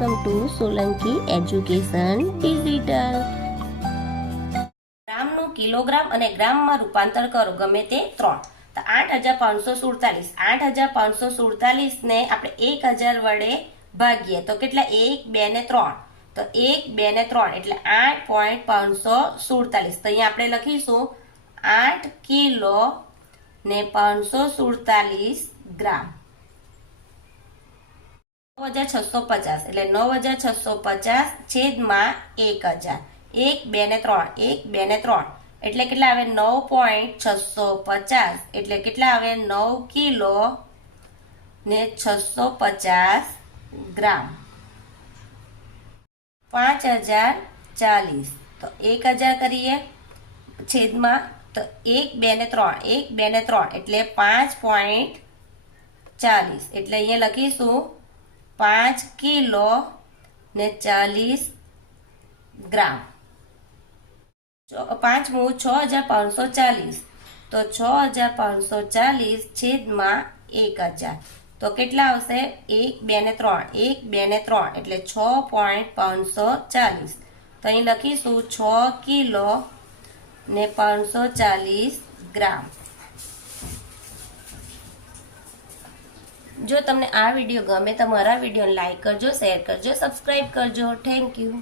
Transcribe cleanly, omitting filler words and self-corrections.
Welcome to Solanki education digital. ગ્રામનું kilogram અને ગ્રામમાં રૂપાંતર કરો ગમે તે 3। તો 8547 ને આપણે 1000 વડે ભાગીએ તો કેટલા 1 2 ને 3 તો 1 2 ને 3 એટલે 8.547। તો અહીંયા આપણે લખીશું 8 કિલો ને 547 ગ્રામ। 9650 એટલે 9650 છેદમાં 1000 1 2 ને 3 1 2 ને 3 એટલે કેટલા આવે 9.650 એટલે કેટલા આવે 9 કિલો ને 650 ગ્રામ। 5040 તો 1000 કરીએ છેદમાં તો 1 2 ને 3 1 2 ને 3 એટલે 5.40 એટલે અહીંયા લખીશું 5 કિલો ને 40 ગ્રામ। 5મું 6540 તો 6540 છેદમાં 1000 તો કેટલા આવશે 1 2 ને 3 1 2 ને 3 એટલે 6.540 તો અહીં લખીશું 6 કિલો ને 540 ગ્રામ। જો તમને આ વિડીયો ગમે તો મારા વિડીયોને લાઈક કરજો, શેર કરજો, સબસ્ક્રાઇબ કરજો। Thank you.